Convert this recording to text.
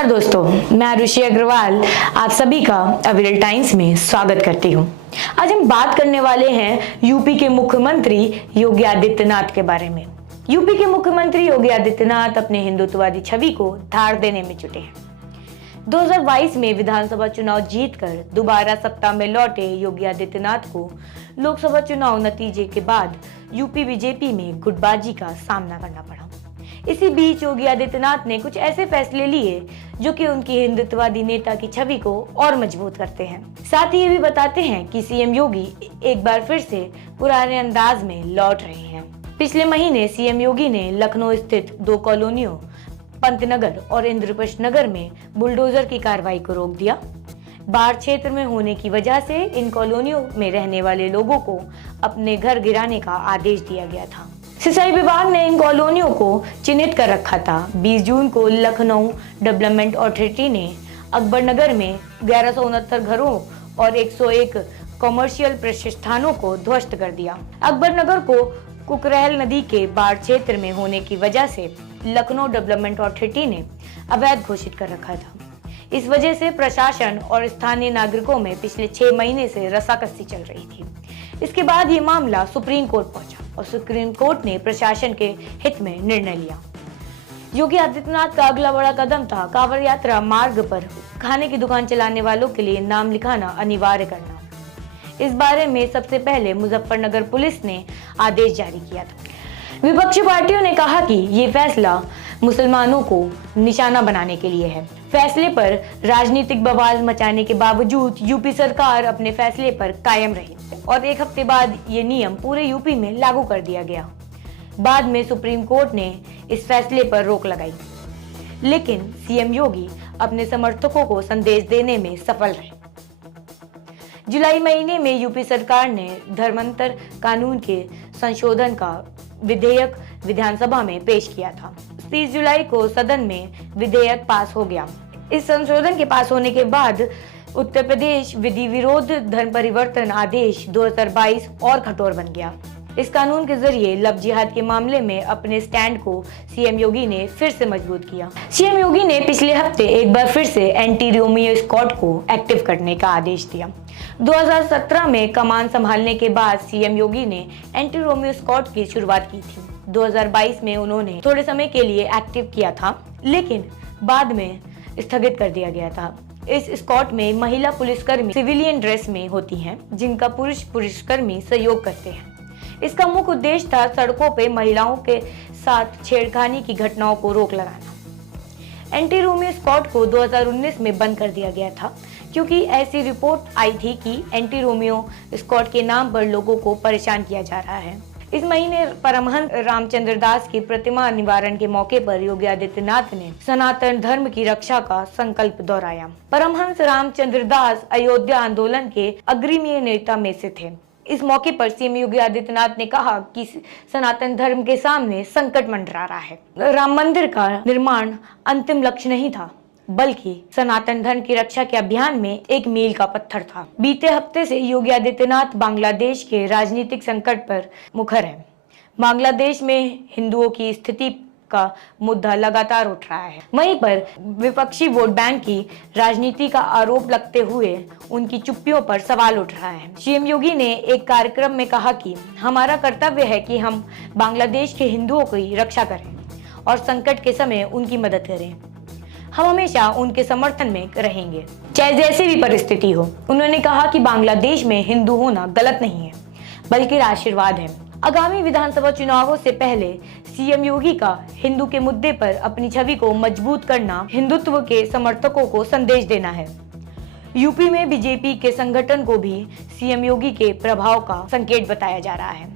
नमस्कार दोस्तों, मैं आरुषि अग्रवाल आप सभी का अविरल टाइम्स में स्वागत करती हूं। आज हम बात करने वाले हैं यूपी के मुख्यमंत्री योगी आदित्यनाथ के बारे में। यूपी के मुख्यमंत्री योगी आदित्यनाथ अपने हिंदुत्ववादी छवि को धार देने में जुटे हैं। 2022 में विधानसभा चुनाव जीतकर दोबारा सत्ता में लौटे योगी आदित्यनाथ को लोकसभा चुनाव नतीजे के बाद यूपी बीजेपी में गुटबाजी का सामना करना पड़ा। इसी बीच योगी आदित्यनाथ ने कुछ ऐसे फैसले लिए जो कि उनकी हिंदुत्ववादी नेता की छवि को और मजबूत करते हैं। साथ ही ये भी बताते हैं कि सीएम योगी एक बार फिर से पुराने अंदाज में लौट रहे हैं। पिछले महीने सीएम योगी ने लखनऊ स्थित 2 कॉलोनियों पंतनगर और इंद्रप्रस्थ नगर में बुलडोजर की कार्रवाई को रोक दिया। बाढ़ क्षेत्र में होने की वजह से इन कॉलोनियों में रहने वाले लोगों को अपने घर गिराने का आदेश दिया गया था। सिंचाई विभाग ने इन कॉलोनियों को चिन्हित कर रखा था। 20 जून को लखनऊ डेवलपमेंट अथॉरिटी ने अकबर नगर में 1169 घरों और 101 कमर्शियल प्रतिष्ठानों को ध्वस्त कर दिया। अकबर नगर को कुकरेल नदी के बाढ़ क्षेत्र में होने की वजह से लखनऊ डेवलपमेंट अथॉरिटी ने अवैध घोषित कर रखा था। इस वजह से प्रशासन और स्थानीय नागरिकों में पिछले 6 महीने से रसाकसी चल रही थी। इसके बाद ये मामला सुप्रीम कोर्ट पहुंचा और सुप्रीम कोर्ट ने प्रशासन के हित में निर्णय लिया। योगी आदित्यनाथ का अगला बड़ा कदम था कांवड़ यात्रा मार्ग पर खाने की दुकान चलाने वालों के लिए नाम लिखाना अनिवार्य करना। इस बारे में सबसे पहले मुजफ्फरनगर पुलिस ने आदेश जारी किया था। विपक्षी पार्टियों ने कहा कि ये फैसला मुसलमानों को निशाना बनाने के लिए है। फैसले पर राजनीतिक बवाल मचाने के बावजूद यूपी सरकार अपने फैसले पर कायम रही और एक हफ्ते बाद ये नियम पूरे यूपी में लागू कर दिया गया। बाद में सुप्रीम कोर्ट ने इस फैसले पर रोक लगाई, लेकिन सीएम योगी अपने समर्थकों को संदेश देने में सफल रहे। जुलाई महीने में यूपी सरकार ने धर्मांतर कानून के संशोधन का विधेयक विधानसभा में पेश किया था। 30 जुलाई को सदन में विधेयक पास हो गया। इस संशोधन के पास होने के बाद उत्तर प्रदेश विधि विरोध धर्म परिवर्तन आदेश 2022 और कठोर बन गया। इस कानून के जरिए लव जिहाद के मामले में अपने स्टैंड को सीएम योगी ने फिर से मजबूत किया। सीएम योगी ने पिछले हफ्ते एक बार फिर से एंटी रोमियो स्क्वाड को एक्टिव करने का आदेश दिया। 2017 में कमान संभालने के बाद सीएम योगी ने एंटी रोमियो स्क्वाड की शुरुआत की थी। 2022 में उन्होंने थोड़े समय के लिए एक्टिव किया था, लेकिन बाद में स्थगित कर दिया गया था। इस स्क्वाड में महिला पुलिसकर्मी सिविलियन ड्रेस में होती हैं, जिनका पुरुष पुलिसकर्मी सहयोग करते हैं। इसका मुख्य उद्देश्य था सड़कों पे महिलाओं के साथ छेड़खानी की घटनाओं को रोक लगाना। एंटी रोमियो स्क्वाड को 2019 में बंद कर दिया गया था, क्योंकि ऐसी रिपोर्ट आई थी कि एंटी रोमियो स्क्वाड के नाम पर लोगों को परेशान किया जा रहा है। इस महीने परमहंस रामचंद्र दास की प्रतिमा निवारण के मौके पर योगी आदित्यनाथ ने सनातन धर्म की रक्षा का संकल्प दोहराया। परमहंस रामचंद्र दास अयोध्या आंदोलन के अग्रणी नेता में से थे। इस मौके पर सीएम योगी आदित्यनाथ ने कहा कि सनातन धर्म के सामने संकट मंडरा रहा है। राम मंदिर का निर्माण अंतिम लक्ष्य नहीं था, बल्कि सनातन धर्म की रक्षा के अभियान में एक मील का पत्थर था। बीते हफ्ते से योगी आदित्यनाथ बांग्लादेश के राजनीतिक संकट पर मुखर हैं। बांग्लादेश में हिंदुओं की स्थिति का मुद्दा लगातार उठ रहा है। वहीं पर विपक्षी वोट बैंक की राजनीति का आरोप लगते हुए उनकी चुप्पियों पर सवाल उठ रहा है। सीएम योगी ने एक कार्यक्रम में कहा कि हमारा कर्तव्य है कि हम बांग्लादेश के हिंदुओं की रक्षा करें और संकट के समय उनकी मदद करें। हम हमेशा उनके समर्थन में रहेंगे, चाहे जैसी भी परिस्थिति हो। उन्होंने कहा कि बांग्लादेश में हिंदू होना गलत नहीं है, बल्कि आशीर्वाद है। आगामी विधानसभा चुनावों से पहले सीएम योगी का हिंदू के मुद्दे पर अपनी छवि को मजबूत करना हिंदुत्व के समर्थकों को संदेश देना है। यूपी में बीजेपी के संगठन को भी सीएम योगी के प्रभाव का संकेत बताया जा रहा है।